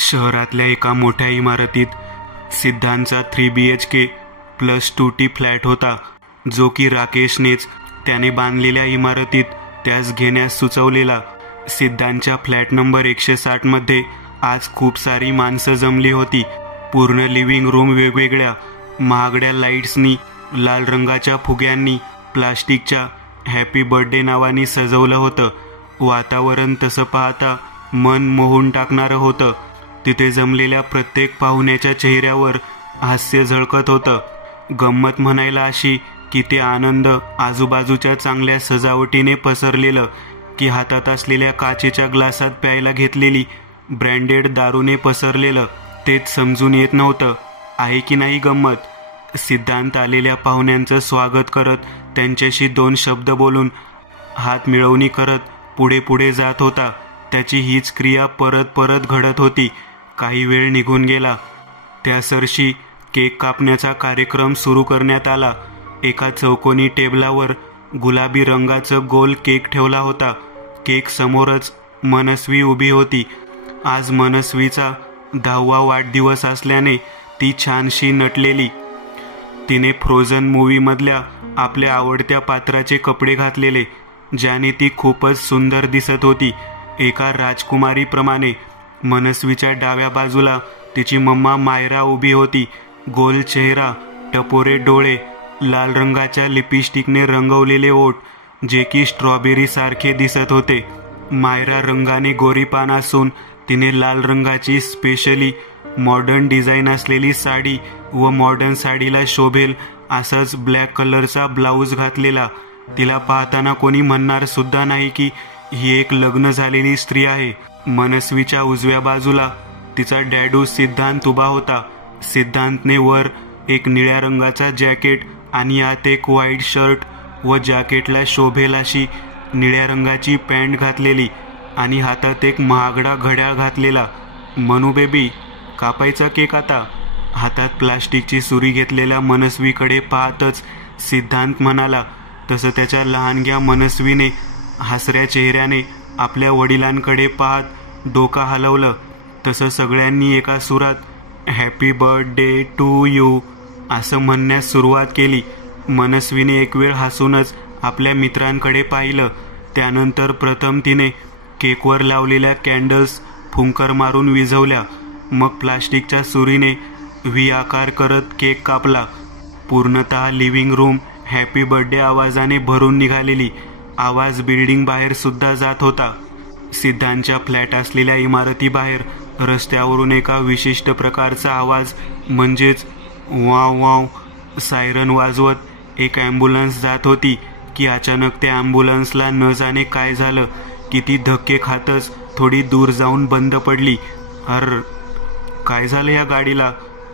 शहरातल्या एका मोठ्या इमारतीत सिद्धांतचा 3 BHK + 2T फ्लॅट होता, जो की राकेशनेच त्याने बांधलेल्या इमारतीत त्यास घेण्यास सुचवलेला. सिद्धांतच्या फ्लॅट नंबर 160 मध्ये आज खूप सारी माणसं जमली होती. पूर्ण लिव्हिंग रूम वेगवेगळ्या महागड्या लाईट्सनी, लाल रंगाच्या फुग्यांनी, प्लास्टिकच्या हॅपी बर्थडे नावानी सजवलं होतं. वातावरण तसं पाहता मन मोहून टाकणारं होतं. तिथे जमलेल्या प्रत्येक पाहुण्याच्या चेहऱ्यावर हास्य झळकत होतं. गंमत म्हणायला अशी की ते आनंद आजूबाजूच्या चांगल्या सजावटीने पसरलेलं, की हातात असलेल्या काचेच्या ग्लासात प्यायला घेतलेली ब्रँडेड दारूने पसरलेलं, तेच समजून येत नव्हतं. आहे की नाही गंमत? सिद्धांत आलेल्या पाहुण्यांचं स्वागत करत, त्यांच्याशी 2 शब्द बोलून, हात मिळवणी करत पुढे पुढे जात होता. त्याची हीच क्रिया परत परत घडत होती. काही वेळ निघून गेला. त्या सरशी केक कापण्याचा कार्यक्रम सुरू करण्यात आला. एका चौकोनी टेबलावर गुलाबी रंगाचं गोल केक ठेवला होता. केक समोरच मनस्वी उभी होती. आज मनस्वीचा 10वा वाढदिवस असल्याने ती छानशी नटलेली. तिने फ्रोझन मूवीमधल्या आपल्या आवडत्या पात्राचे कपडे घातलेले, ज्याने ती खूपच सुंदर दिसत होती, एका राजकुमारीप्रमाणे. मनस्वीच्या डाव्या बाजूला तिची मम्मा मायरा उभी होती. गोल चेहरा, टपोरे डोळे, लाल रंगाच्या लिपस्टिकने रंगवलेले ओठ, जे की स्ट्रॉबेरी सारखे दिसत होते. मायरा रंगाने गोरीपान असून तिने लाल रंगाची स्पेशली मॉडर्न डिझाईन असलेली साडी व मॉडर्न साडीला शोभेल असाच ब्लॅक कलरचा ब्लाऊज घातलेला. तिला पाहताना कोणी म्हणणार सुद्धा नाही की ही एक लग्न झालेली स्त्री आहे. मनस्वीच्या उजव्या बाजूला तिचा डॅडू सिद्धांत उभा होता. सिद्धांतने वर एक निळ्या रंगाचा जॅकेट आणि आत एक व्हाईट शर्ट व जॅकेटला शोभेल अशी निळ्या रंगाची पॅन्ट घातलेली आणि हातात एक महागडा घड्याळ घातलेला. मनू बेबी, कापायचा केक आता. हातात प्लास्टिकची सुरी घेतलेल्या मनस्वीकडे पाहतच सिद्धांत म्हणाला. तसं त्याच्या लहानग्या मनस्वीने हसऱ्या चेहऱ्याने आपल्या वडिलांकडे पाहत डोका हलवलं. तसं सगळ्यांनी एका सुरात हॅपी बर्थडे टू यू असं म्हणण्यास सुरुवात केली. मनस्वीने एक वेळ हसूनच आपल्या मित्रांकडे पाहिलं. त्यानंतर प्रथम तिने केकवर लावलेल्या कॅन्डल्स फुंकर मारून विझवल्या. मग प्लास्टिकच्या सुरीने व्ही आकार करत केक कापला. पूर्णतः लिव्हिंग रूम हॅपी बर्थडे आवाजाने भरून निघालेली. आवाज बिल्डिंग बाहेर सुद्धा जात होता. सिद्धांतच्या फ्लॅट असलेल्या इमारतीबाहेर रस्त्यावरून एका विशिष्ट प्रकारचा आवाज, म्हणजेच वाव वाव सायरन वाजवत एक ॲम्ब्युलन्स जात होती, की अचानक त्या ॲम्ब्युलन्सला न जाणे काय झालं की ती धक्के खातच थोडी दूर जाऊन बंद पडली. काय झालं या गाडीला?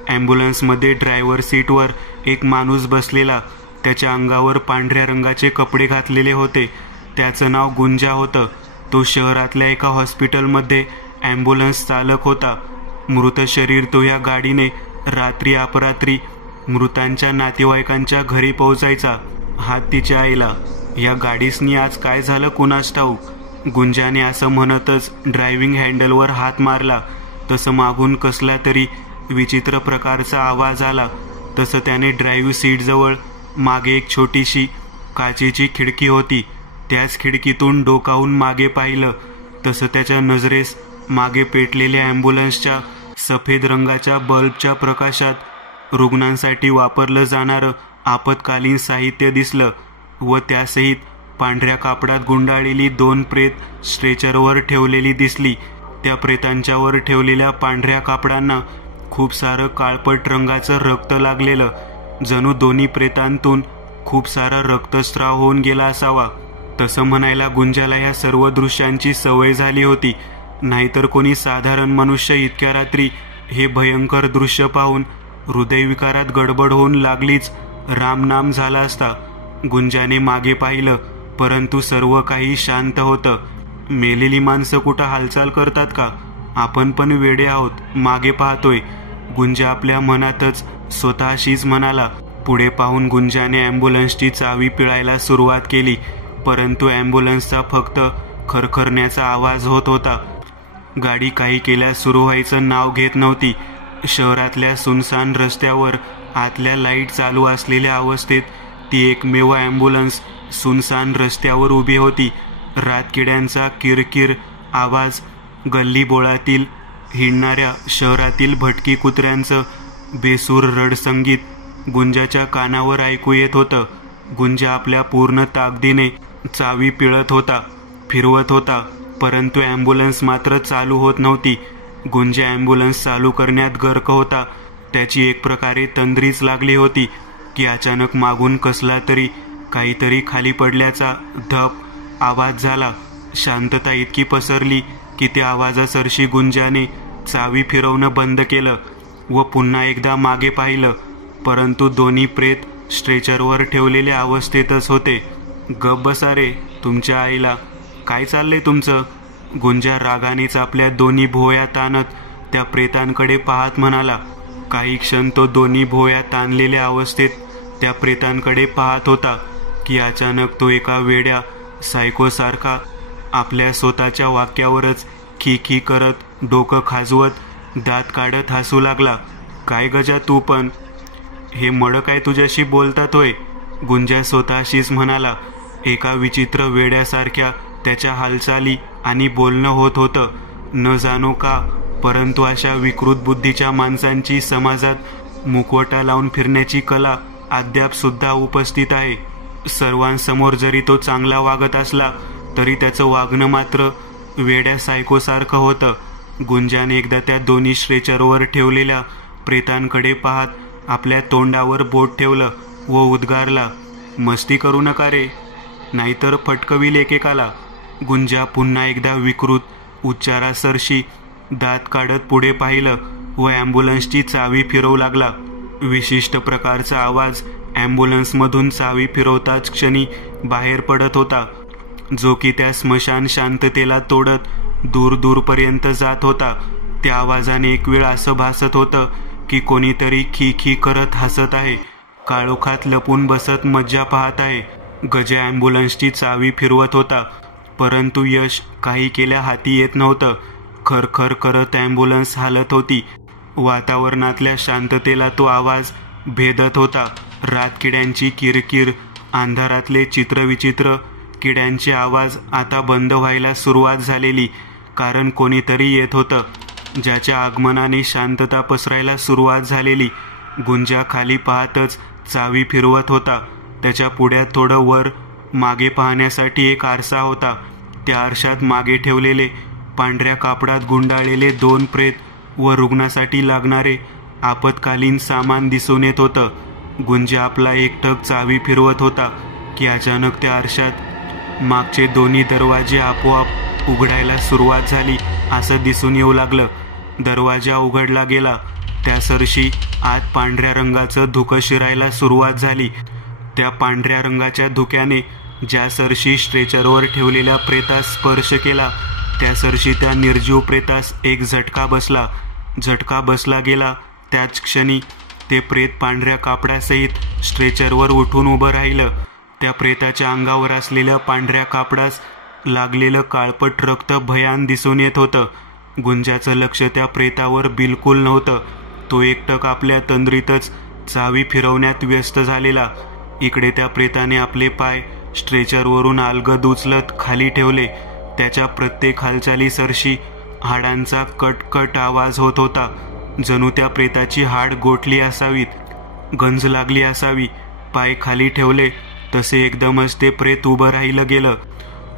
ॲम्ब्युलन्समध्ये ड्रायव्हर सीटवर एक माणूस बसलेला. त्याच्या अंगावर पांढऱ्या रंगाचे कपडे घातलेले होते. त्याचं नाव गुंजा होतं. तो शहरातल्या एका हॉस्पिटलमध्ये ॲम्ब्युलन्स चालक होता. मृत शरीर तो या गाडीने रात्री अपरात्री मृतांच्या नातेवाईकांच्या घरी पोहोचायचा. हात तिच्या आईला, या गाडीसनी आज काय झालं कुणास ठाऊक. गुंजाने असं म्हणतच ड्रायव्हिंग हँडलवर हात मारला. तसं मागून कसला तरी विचित्र प्रकारचा आवाज आला. तसं त्याने ड्राईव्ह सीटजवळ मागे एक छोटीशी काचेची खिडकी होती. त्याच खिडकीतून डोकावून मागे पाहिलं. तसं त्याच्या नजरेस मागे पेटलेल्या ॲम्ब्युलन्सच्या सफेद रंगाच्या बल्बच्या प्रकाशात रुग्णांसाठी वापरलं जाणारं आपत्कालीन साहित्य दिसलं व त्यासहित पांढऱ्या कापडात गुंडाळलेली 2 प्रेत स्ट्रेचरवर ठेवलेली दिसली. त्या प्रेतांच्यावर ठेवलेल्या पांढऱ्या कापडांना खूप सारं काळपट रंगाचं रक्त लागलेलं. जणू दोन्ही प्रेतांतून खूप सारा रक्तस्राव होऊन गेला असावा. तसं म्हणायला गुंजाला या सर्व दृश्यांची सवय झाली होती. नाहीतर कोणी साधारण मनुष्य इतक्या रात्री हे भयंकर दृश्य पाहून हृदयविकारात गडबड होऊन लागलीच रामनाम झाला असता. गुंजाने मागे पाहिलं, परंतु सर्व काही शांत होतं. मेलेली माणसं कुठं हालचाल करतात का? आपण पण वेडे आहोत, मागे पाहतोय, गुंजा आपल्या मनातच स्वतःशीच म्हणाला. पुढे पाहून गुंजाने ॲम्ब्युलन्सची चावी पिळायला सुरुवात केली, परंतु ॲम्ब्युलन्सचा फक्त खरखरण्याचा आवाज होत होता. गाडी काही केल्यास सुरू व्हायचं नाव घेत नव्हती. शहरातल्या सुनसान रस्त्यावर आतल्या लाईट चालू असलेल्या अवस्थेत ती एकमेव ॲम्ब्युलन्स सुनसान रस्त्यावर उभी होती. रातकिड्यांचा किरकिर आवाज, गल्लीबोळातील हिंडणाऱ्या शहरातील भटकी कुत्र्यांचं बेसूर रडसंगीत गुंजाच्या कानावर ऐकू येत होतं. गुंजा आपल्या पूर्ण ताकदीने चावी पिळत होता, फिरवत होता, परंतु ॲम्ब्युलन्स मात्र चालू होत नव्हती. गुंजा ॲम्ब्युलन्स चालू करण्यात गर्क होता. त्याची एक प्रकारे तंद्रीच लागली होती की अचानक मागून कसला तरी काहीतरी खाली पडल्याचा धप आवाज झाला. शांतता इतकी पसरली की त्या आवाजासरशी गुंजाने चावी फिरवणं बंद केलं व पुन्हा एकदा मागे पाहिलं, परंतु दोन्ही प्रेत स्ट्रेचरवर ठेवलेल्या अवस्थेतच होते. गप बसा रे, तुमच्या आईला. काय चाललंय तुमचं? गुंजा रागानेच आपल्या दोन्ही भोवया ताणत त्या प्रेतांकडे पाहत म्हणाला. काही क्षण तो दोन्ही भोवया ताणलेल्या अवस्थेत त्या प्रेतांकडे पाहत होता की अचानक तो एका वेड्या सायकोसारखा आपल्या स्वतःच्या वाक्यावरच खी खी करत, डोकं खाजवत, दात काढत हसू लागला. काय गजा तू पण? हे मड काय तुझ्याशी बोलतात होय? गुंजा स्वतःशीच म्हणाला. एका विचित्र वेड्यासारख्या त्याच्या हालचाली आणि बोलणं होत होतं. न जाणो का, परंतु अशा विकृत बुद्धीच्या माणसांची समाजात मुखवटा लावून फिरण्याची कला अद्याप सुद्धा उपस्थित आहे. सर्वांसमोर जरी तो चांगला वागत असला तरी त्याचं वागणं मात्र वेड्या सायकोसारखं होतं. गुंजाने एकदा त्या दोन्ही स्ट्रेचरवर ठेवलेल्या प्रेतांकडे पाहत आपल्या तोंडावर बोट ठेवलं व उद्गारला, मस्ती करू नका रे, नाहीतर फटकविल एकेकाला. गुंजा पुन्हा एकदा विकृत उच्चारासरशी दात काढत पुढे पाहिलं व ॲम्ब्युलन्सची चावी फिरवू लागला. विशिष्ट प्रकारचा आवाज ॲम्ब्युलन्समधून चावी फिरवताच क्षणी बाहेर पडत होता, जो की त्या स्मशान शांततेला तोडत दूर दूरपर्यंत जात होता. त्या आवाजाने एक वेळ असं भासत होतं की कोणीतरी खी खी करत हसत आहे, काळोखात लपून बसत मज्जा पाहत आहे. गजा ॲम्ब्युलन्सची चावी फिरवत होता, परंतु यश काही केल्या हाती येत नव्हतं. खरखर करत ॲम्ब्युलन्स हालत होती. वातावरणातल्या शांततेला तो आवाज भेदत होता. रातकिड्यांची किरकिर, अंधारातले चित्रविचित्र किड्यांचे आवाज आता बंद व्हायला सुरुवात झालेली, कारण कोणीतरी येत होतं, ज्याच्या आगमनाने शांतता पसरायला सुरुवात झालेली. गुंजा खाली पाहतच चावी फिरवत होता. त्याच्या पुढ्यात थोडं वर मागे पाहण्यासाठी एक आरसा होता. त्या आरशात मागे ठेवलेले पांढऱ्या कापडात गुंडाळलेले 2 प्रेत व रुग्णासाठी लागणारे आपत्कालीन सामान दिसून येत होतं. गुंजा आपला एकटक चावी फिरवत होता की अचानक त्या आरशात मागचे दोन्ही दरवाजे आपोआप उघडायला सुरुवात झाली असं दिसून येऊ लागलं. दरवाजा उघडला गेला. त्यासरशी आत पांढऱ्या रंगाचं धुकं शिरायला सुरुवात झाली. त्या पांढऱ्या रंगाच्या धुक्याने ज्या सरशी स्ट्रेचरवर ठेवलेल्या प्रेतास स्पर्श केला, त्या सरशी त्या निर्जीव प्रेतास एक झटका बसला. झटका बसला गेला त्याच क्षणी ते प्रेत पांढऱ्या कापडासहित स्ट्रेचरवर उठून उभं राहिलं. त्या प्रेताच्या अंगावर असलेल्या पांढऱ्या कापडास लागलेलं काळपट रक्त भयान दिसून येत होतं. गुंजाचं लक्ष त्या प्रेतावर बिलकुल नव्हतं. तो एकटक आपल्या तंद्रीतच चावी फिरवण्यात व्यस्त झालेला. इकडे त्या प्रेताने आपले पाय स्ट्रेचरवरून अलगद उचलत खाली ठेवले. त्याच्या प्रत्येक हालचालीसरशी हाडांचा कटकट आवाज होत होता, जणू त्या प्रेताची हाड गोठली असावीत, गंज लागली असावी. पाय खाली ठेवले तसे एकदमच ते प्रेत उभं राहिलं गेलं.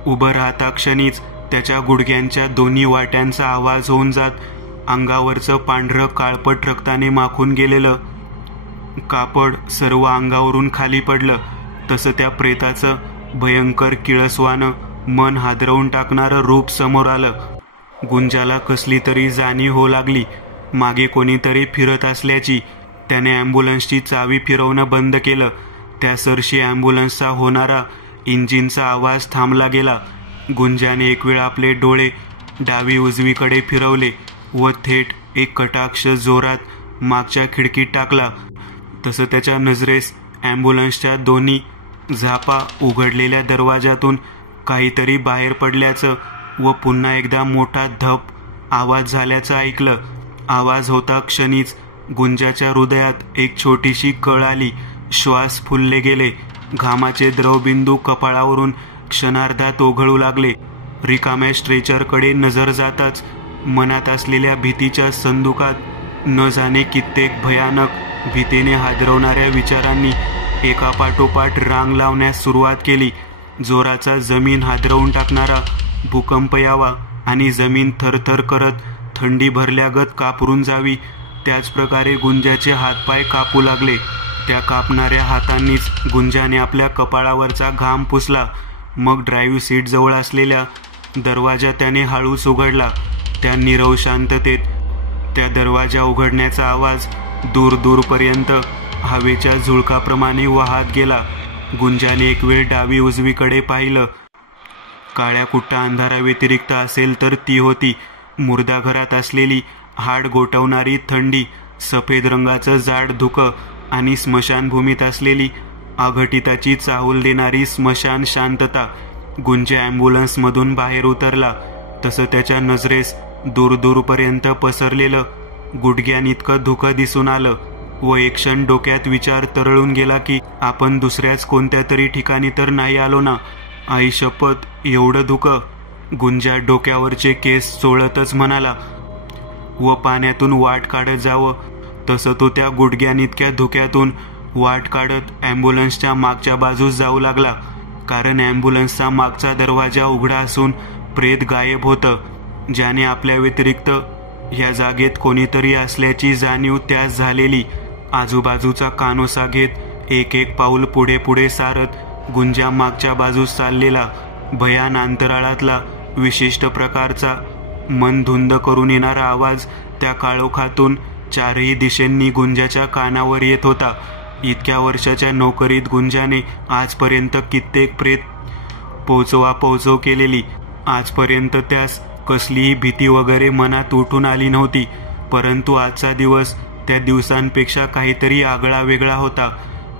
उभं राहता क्षणीच त्याच्या गुडघ्यांच्या दोन्ही वाट्यांचा आवाज होऊन जात अंगावरचं पांढरं काळपट रक्ताने माखून गेलेलं कापड सर्व अंगावरून खाली पडलं. तसं त्या प्रेताचं भयंकर किळसवानं मन हादरवून टाकणारं रूप समोर आलं. गुंजाला कसली तरी जाणीव होऊ लागली मागे कोणीतरी फिरत असल्याची. त्याने ॲम्ब्युलन्सची चावी फिरवणं बंद केलं. त्या सरशी ॲम्ब्युलन्सचा होणारा इंजिनचा आवाज थांबला गेला. गुंजाने एक वेळ आपले डोळे डावी उजवीकडे फिरवले व थेट एक कटाक्ष जोरात मागच्या खिडकीत टाकला. तसं त्याच्या नजरेस ॲम्ब्युलन्सच्या दोन्ही झापा उघडलेल्या दरवाजातून काहीतरी बाहेर पडल्याचं व पुन्हा एकदा मोठा धप आवाज झाल्याचं ऐकलं. आवाज होता क्षणीच गुंजाच्या हृदयात एक छोटीशी कळ आली. श्वास फुलले गेले. घामाचे द्रवबिंदू कपाळावरून क्षणार्धात ओघळू लागले. रिकाम्या स्ट्रेचरकडे नजर जाताच मनात असलेल्या भीतीच्या संदुकात न जाणे कित्येक भयानक, भीतीने हादरवणाऱ्या विचारांनी एकापाठोपाठ रांग लावण्यास सुरुवात केली. जोराचा जमीन हादरवून टाकणारा भूकंप यावा आणि जमीन थरथर करत थंडी भरल्यागत कापरून जावी, त्याच प्रकारे गुंजाचे हातपाय कापू लागले. त्या कापणाऱ्या हातांनीच गुंजाने आपल्या कपाळावरचा घाम पुसला. मग ड्राईव्ह सीट जवळ असलेल्या दरवाजा त्याने हळूच उघडला. त्या नीरव शांततेत त्या दरवाजा उघडण्याचा आवाज दूर दूरपर्यंत हवेच्या झुळकाप्रमाणे वाहत गेला. गुंजाने एक वेळ डावी उजवीकडे पाहिलं. काळ्या कुट्टा अंधाराव्यतिरिक्त असेल तर ती होती मुर्दा घरात असलेली हाड गोठवणारी थंडी, सफेद रंगाचं जाड धुकं आणि स्मशानभूमीत असलेली अघटिताची चाहूल देणारी स्मशान शांतता. गुंजे ॲम्ब्युलन्समधून बाहेर उतरला तसं त्याच्या नजरेस दूर दूरपर्यंत पसरलेलं गुडघ्यानितकं धुकं दिसून आलं व एक क्षण डोक्यात विचार तरळून गेला की आपण दुसऱ्याच कोणत्या तरी ठिकाणी तर नाही आलो ना. आई शपथ, एवढं धुकं? गुंजा डोक्यावरचे केस चोळतच म्हणाला. व पाण्यातून वाट काढत जावं तसं तो त्या गुडघ्यानितक्या धुक्यातून वाट काढत ॲम्ब्युलन्सच्या मागच्या बाजूस जाऊ लागला. कारण ॲम्ब्युलन्सचा मागचा दरवाजा उघडा असून प्रेत गायब होतं. ज्याने आपल्या व्यतिरिक्त या जागेत कोणीतरी असल्याची जाणीव त्यास झालेली. आजूबाजूचा कानोसा घेत एक एक पाऊल पुढे पुढे सारत गुंजा मागच्या बाजूस चाललेला. भयान अंतराळातला विशिष्ट प्रकारचा मन धुंद करून येणारा आवाज त्या काळोखातून चारही दिशेंनी गुंजाच्या कानावर येत होता. इतक्या वर्षाच्या नोकरीत गुंजाने आजपर्यंत कित्येक प्रेत पोचव केलेली. आजपर्यंत त्यास कसलीही भीती वगैरे मनात उठून आली नव्हती. परंतु आजचा दिवस त्या दिवसांपेक्षा काहीतरी आगळा वेगळा होता.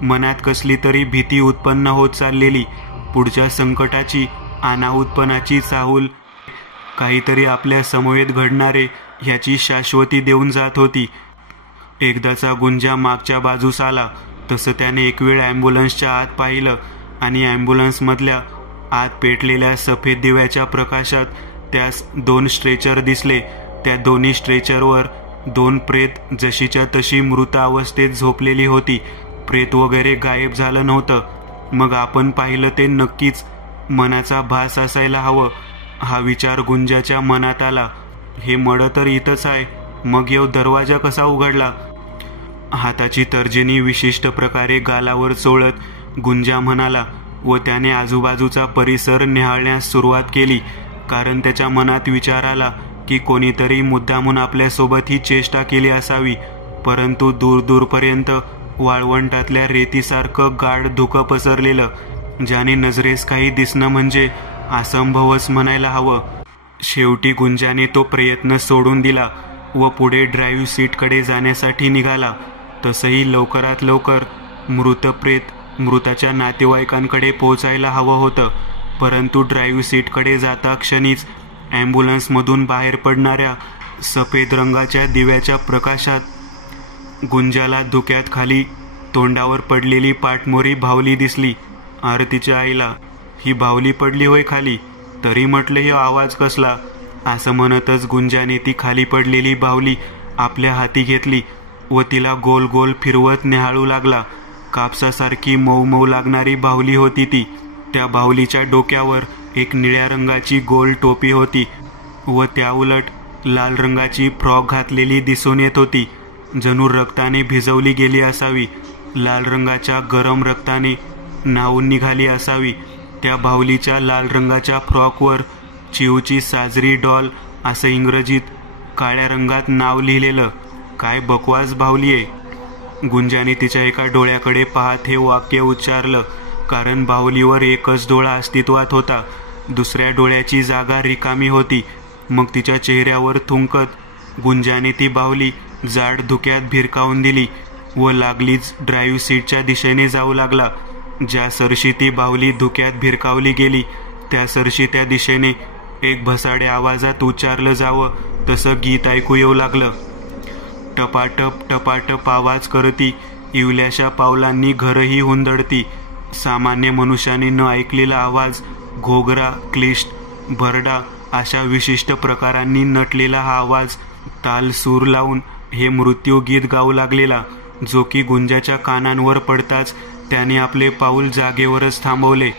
मनात कसली तरी भीती उत्पन्न होत चाललेली. पुढच्या संकटाची, अनाहूतपणाची चाहूल, काहीतरी आपल्या समवेत घडणारे ह्याची शाश्वती देऊन जात होती. एकदाचा गुंजा मागच्या बाजूस आला तसं त्याने एक वेळ ॲम्ब्युलन्सच्या आत पाहिलं आणि ॲम्ब्युलन्समधल्या आत पेटलेल्या सफेद दिव्याच्या प्रकाशात त्यास 2 स्ट्रेचर दिसले. त्या दोन्ही स्ट्रेचरवर 2 प्रेत जशीच्या तशी मृत अवस्थेत झोपलेली होती. प्रेत वगैरे गायब झालं नव्हतं. मग आपण पाहिलं ते नक्कीच मनाचा भास असायला हवं. हा विचार गुंजाच्या मनात आला. हे मड तर इथंच आहे, मग येऊ दरवाजा कसा उघडला? हाताची तर्जनी विशिष्ट प्रकारे गालावर चोळत गुंजा म्हणाला व त्याने आजूबाजूचा परिसर निहाळण्यास सुरुवात केली. कारण त्याच्या मनात विचार आला की कोणीतरी मुद्दामून आपल्यासोबत ही चेष्टा केली असावी. परंतु दूर दूरपर्यंत वाळवंटातल्या रेतीसारखं गाढ धुकं पसरलेलं, ज्याने नजरेस काही दिसणं म्हणजे असंभवच म्हणायला हवं. शेवटी गुंजाने तो प्रयत्न सोडून दिला व पुढे ड्राईव्ह सीटकडे जाण्यासाठी निघाला. तसंही लवकरात लवकर मृतप्रेत मृताच्या नातेवाईकांकडे पोहोचायला हवं होतं. परंतु ड्राईव्ह सीटकडे जाता क्षणीच ॲम्ब्युलन्समधून बाहेर पडणाऱ्या सफेद रंगाच्या दिव्याच्या प्रकाशात गुंजाला धुक्यात खाली तोंडावर पडलेली पाठमोरी बाहुली दिसली. आरतीच्या आईला, ही बाहुली पडली होय खाली? तरी म्हटलं ही आवाज कसला? असं म्हणतच गुंजाने ती खाली पडलेली बाहुली आपल्या हाती घेतली व तिला गोल गोल फिरवत निहाळू लागला. कापसासारखी मऊ मऊ लागणारी बाहुली होती ती. त्या बाहुलीच्या डोक्यावर एक निळ्या रंगाची गोल टोपी होती व त्याउलट लाल रंगाची फ्रॉक घातलेली दिसून येत होती. जणू रक्ताने भिजवली गेली असावी. लाल रंगाच्या गरम रक्ताने न्हावून निघाली असावी. त्या बाहुलीच्या लाल रंगाच्या फ्रॉकवर चिवची साजरी डॉल असं इंग्रजीत काळ्या रंगात नाव लिहिलेलं. काय बकवास बाहुली आहे? गुंजाने तिच्या एका डोळ्याकडे पाहत हे वाक्य उच्चारलं. कारण बाहुलीवर एकच डोळा अस्तित्वात होता. दुसऱ्या डोळ्याची जागा रिकामी होती. मग तिच्या चेहऱ्यावर थुंकत गुंजाने ती बाहुली जाड धुक्यात भिरकावून दिली व लागलीच ड्राईव्ह सीटच्या दिशेने जाऊ लागला. ज्या सरशी ती बाहुली धुक्यात भिरकावली गेली त्या सरशी त्या दिशेने एक भसाड्या आवाजात उच्चारलं जावं तसं गीत ऐकू येऊ लागलं. टपाटप टपाटप आवाज करती, इवल्याशा पावलांनी घरही हुंदडती. सामान्य मनुष्याने न ऐकलेला आवाज, घोगरा, क्लिष्ट, भरडा अशा विशिष्ट प्रकारांनी नटलेला हा आवाज, ताल सूर लावून हे मृत्यू गीत गाऊ लागलेला, जो की गुंजाच्या कानांवर पडताच त्याने आपले पाऊल जागेवरच थांबवले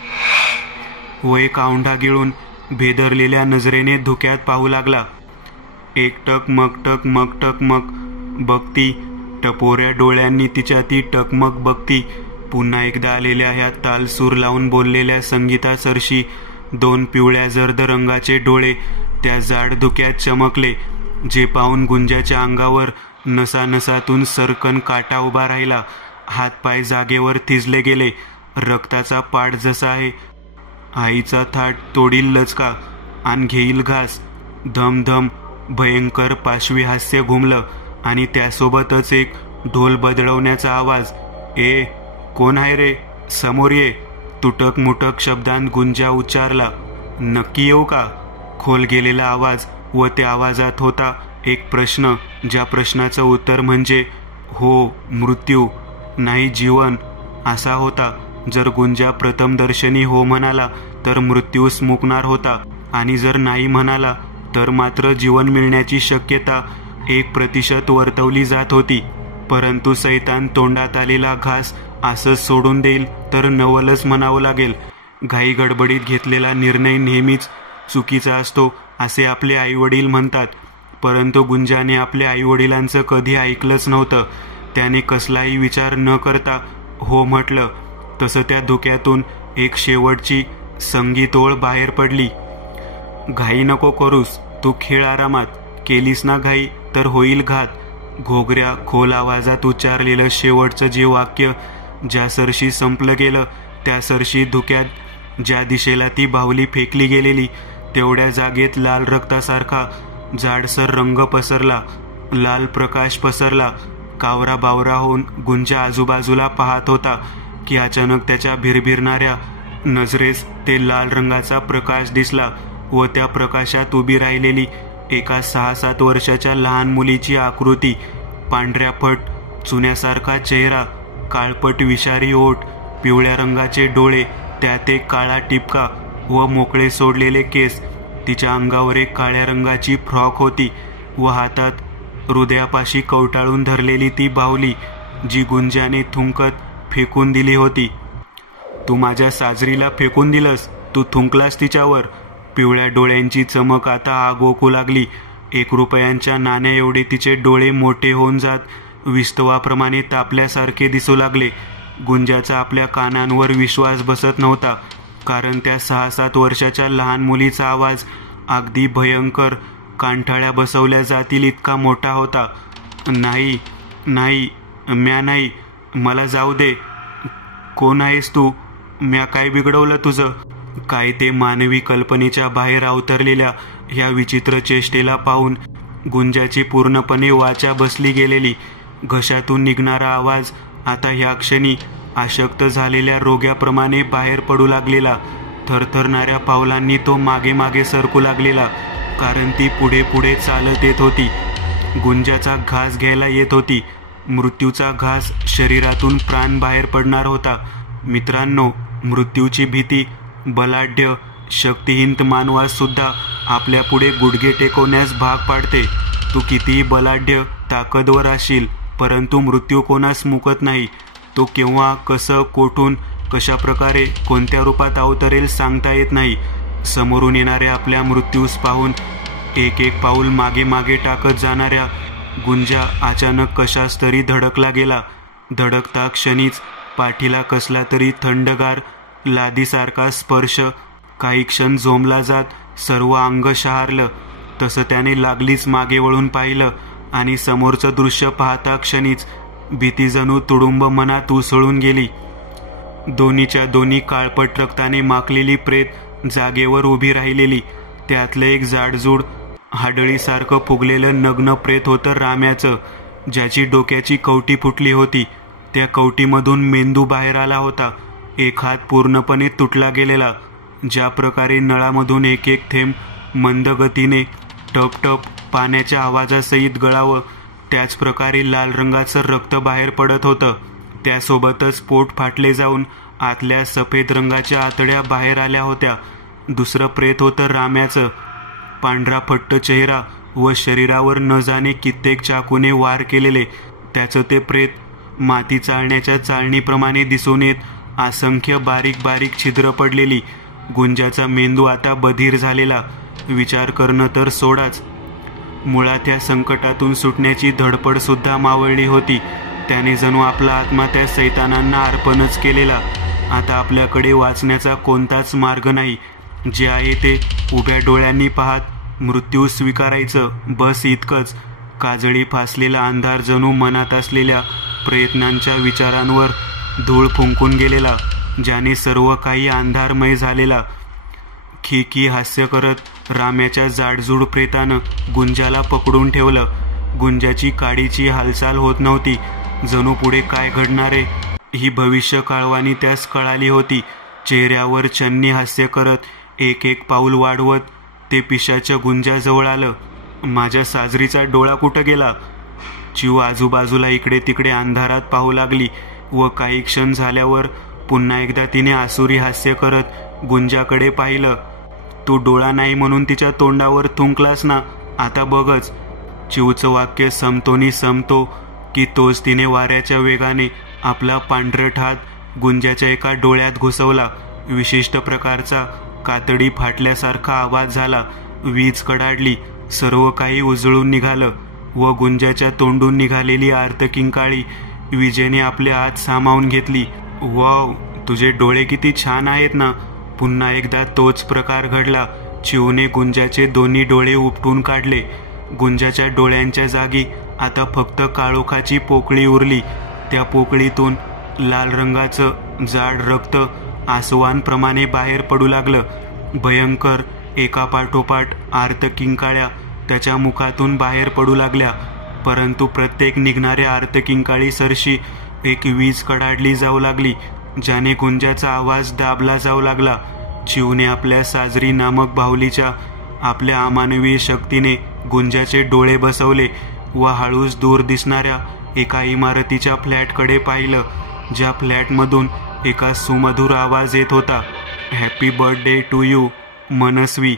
व एक औंढा गिळून भेदरलेल्या नजरेने धुक्यात पाहू लागला. एकटक मगटक मगटक मग बघती, टपोऱ्या डोळ्यांनी तिच्या ती टकमक बघती. पुन्हा एकदा आलेल्या ह्या ताल सूर लावून बोललेल्या संगीता सरशी 2 पिवळ्या जर्द रंगाचे डोळे त्या जाड धुक्यात चमकले, जे पाहून गुंजाच्या अंगावर नसानसातून सरकन काटा उभा राहिला. हातपाय जागेवर थिजले गेले. रक्ताचा पाठ जसा आहे, आईचा थाट तोडील लचका आणि घेईल घास. धमधम भयंकर पाशवी हास्य घुमलं आणि त्यासोबतच एक ढोल बदलवण्याचा आवाज. ए कोण आहे रे, समोर ये, तुटक मुटक शब्दांत गुंजा उच्चारला. नक्की येऊ का? खोल गेलेला आवाज व त्या आवाजात होता एक प्रश्न, ज्या प्रश्नाचं उत्तर म्हणजे हो मृत्यू, नाही जीवन असा होता. जर गुंजा प्रथमदर्शनी हो म्हणाला तर मृत्यूस मुकणार होता, आणि जर नाही म्हणाला तर मात्र जीवन मिळण्याची शक्यता 1% वर्तवली जात होती. परंतु सैतान तोंडात आलेला घास असंच सोडून देईल तर नवलच म्हणावं लागेल. घाई गडबडीत घेतलेला निर्णय नेहमीच चुकीचा असतो असे आपले आईवडील म्हणतात, परंतु गुंजाने आपल्या आईवडिलांचं कधी ऐकलंच नव्हतं. त्याने कसलाही विचार न करता हो म्हटलं. तसं त्या धुक्यातून एक शेवटची संगीत ओळ बाहेर पडली. घाई नको करूस, तू खेळ आरामात, केलीस ना घाई तर होईल घात. घोगऱ्या खोल आवाजात उच्चारलेलं शेवटचं जे वाक्य ज्या सरशी संपलं गेलं, त्या सरशी धुक्यात ज्या दिशेला ती बाहुली फेकली गेलेली, तेवढ्या जागेत लाल रक्तासारखा जाडसर रंग पसरला, लाल प्रकाश पसरला. कावरा बावरा होऊन गुंजा आजूबाजूला पाहत होता की अचानक त्याच्या भिरभिरणाऱ्या नजरेस ते लाल रंगाचा प्रकाश दिसला व त्या प्रकाशात उभी राहिलेली एका 6-7 वर्षाच्या लहान मुलीची आकृती. पांढऱ्या फट चुन्यासारखा चेहरा, काळपट विषारी ओठ, पिवळ्या रंगाचे डोळे, त्यात एक काळा टिपका व मोकळे सोडलेले केस. तिच्या अंगावर एक काळ्या रंगाची फ्रॉक होती व हातात हृदयापाशी कवटाळून धरलेली ती बाहुली, जी गुंजाने थुंकत फेकून दिली होती. तू माझ्या साजरीला फेकून दिलंस, तू थुंकलास तिच्यावर. पिवळ्या डोळ्यांची चमक आता आग ओकू लागली. 1 रुपयांच्या नाण्या एवढे तिचे डोळे मोठे होऊन जात विस्तवाप्रमाणे तापल्यासारखे दिसू लागले. गुंजाचा आपल्या कानांवर विश्वास बसत नव्हता, कारण त्या 6-7 वर्षाच्या लहान मुलीचा आवाज अगदी भयंकर, कांठाळ्या बसवल्या जातील इतका मोठा होता. नाही नाही, म्या नाही, मला जाऊ दे. कोण आहेस तू? म्या काय बिघडवलं तुझं? काय ते मानवी कल्पनेच्या बाहेर अवतरलेल्या ह्या विचित्र चेष्टेला पाहून गुंजाची पूर्णपणे वाचा बसली गेलेली. घशातून निघणारा आवाज आता ह्या क्षणी अशक्त झालेल्या रोग्याप्रमाणे बाहेर पडू लागलेला. थरथरणाऱ्या पावलांनी तो मागे मागे सरकू लागलेला, कारण ती पुढे पुढे चालत येत होती. गुंजाचा घास घ्यायला येत होती. मृत्यूचा घास शरीरातून प्राण बाहेर पडणार होता. मित्रांनो, मृत्यूची भीती बलाढ्य शक्तिहीन मानवास सुद्धा आपल्या पुढे गुडघे टेकवण्यास भाग पाडते. तू कितीही बलाढ्य ताकदवर असशील, परंतु मृत्यू कोणास मुकत नाही. तो केव्हा, कसं, कोठून, कशा प्रकारे, कोणत्या रूपात अवतरेल सांगता येत नाही. समोरून येणाऱ्या आपल्या मृत्यूस पाहून एक एक पाऊल मागे मागे टाकत जाणाऱ्या गुंजा अचानक कशास तरी धडकला गेला. धडकता क्षणीच पाठीला कसला तरी थंडगार लादीसारखा स्पर्श काही क्षण झोंबला जात सर्व अंग शहारलं. तसं त्याने लागलीच मागे वळून पाहिलं आणि समोरचं दृश्य पाहता क्षणीच भीती जणू तुडुंब मनात उसळून गेली. दोन्हीच्या दोन्ही काळपट रक्ताने माखलेली प्रेत जागेवर उभी राहिलेली. त्यातलं एक जाडजूड हाडळीसारखं फुगलेलं नग्न प्रेत होतं राम्याचं, ज्याची डोक्याची कवटी फुटली होती. त्या कवटीमधून मेंदू बाहेर आला होता. एक हात पूर्णपणे तुटला गेलेला. ज्या प्रकारे नळामधून एक एक थेंब मंद गतीने टप टप पाण्याच्या आवाजासहित गळावं. त्याच प्रकारे लाल रंगाचं रक्त बाहेर पडत होतं. त्यासोबतच पोट फाटले जाऊन आतल्या सफेद रंगाच्या आतड्या बाहेर आल्या होत्या. दुसरं प्रेत होतं राम्याचं. पांढरा फट्ट चेहरा व शरीरावर न जाणे कित्येक चाकूने वार केलेले. त्याचं ते प्रेत माती चाळण्याच्या चाळणीप्रमाणे दिसून येत. असंख्य बारीक बारीक छिद्र पडलेली. गुंजाचा मेंदू आता बधीर झालेला. विचार करणं तर सोडाच. मुळात त्या संकटातून सुटण्याची धडपड सुद्धा मावळली होती. त्याने जणू आपला आत्मा त्या सैतानांना अर्पणच केलेला. आता आपल्याकडे वाचण्याचा कोणताच मार्ग नाही. जे आहे ते उभ्या डोळ्यांनी पाहत मृत्यू स्वीकारायचं, बस इतकंच. काजळी फासलेला अंधार जणू मनात असलेल्या प्रयत्नांच्या विचारांवर धूळ फुंकून गेलेला, ज्याने सर्व काही अंधारमय झालेला. खी हास्य करत राम्याच्या जाडजूड प्रेतानं गुंजाला पकडून ठेवलं. गुंजाची काडीची हालचाल होत नव्हती. जणू पुढे काय घडणारे ही भविष्य काळवानी त्यास कळाली होती. चेहऱ्यावर चन्नी हास्य करत एक एक पाऊल वाढवत ते पिशाच्या गुंजाजवळ आलं. माझ्या साजरीचा डोळा कुठं गेला? चिऊ आजूबाजूला इकडे तिकडे अंधारात पाहू लागली व काही क्षण झाल्यावर पुन्हा एकदा तिने आसुरी हास्य करत गुंजाकडे पाहिलं. तू डोळा नाही म्हणून तिच्या तोंडावर थुंकलास ना, आता बघच. चिऊचं वाक्य समतोनी समतो की तोच तिने वाऱ्याच्या वेगाने आपला पांढरट हात गुंजाच्या एका डोळ्यात घुसवला. विशिष्ट प्रकारचा कातडी फाटल्यासारखा आवाज झाला. वीज कडाडली. सर्व काही उजळून निघालं व गुंजाच्या तोंडून निघालेली आर्तकिंकाळी विजेने आपल्या आत सामावून घेतली. वाव, तुझे डोळे किती छान आहेत ना. पुन्हा एकदा तोच प्रकार घडला. चिऊने गुंजाचे दोन्ही डोळे उपटून काढले. गुंजाच्या डोळ्यांच्या जागी आता फक्त काळोखाची पोकळी उरली. त्या पोकळीतून लाल रंगाचं जाड रक्त आसवांप्रमाणे बाहेर पडू लागलं. भयंकर एकापाठोपाठ आर्तकिंकाळ्या त्याच्या मुखातून बाहेर पडू लागल्या. परंतु प्रत्येक निघणाऱ्या आर्तकिंकाळी सरशी एक वीज कडाडली जाऊ लागली, ज्याने गुंजाचा आवाज दाबला जाऊ लागला. चिऊने आपल्या साजरी नामक बाहुलीच्या आपल्या अमानवीय शक्तीने गुंजाचे डोळे बसवले व हळूच दूर दिसणाऱ्या एका इमारतीच्या फ्लॅटकडे पाहिलं, ज्या फ्लॅटमधून एका सुमधुर आवाज येत होता. Happy birthday to you, Manaswi.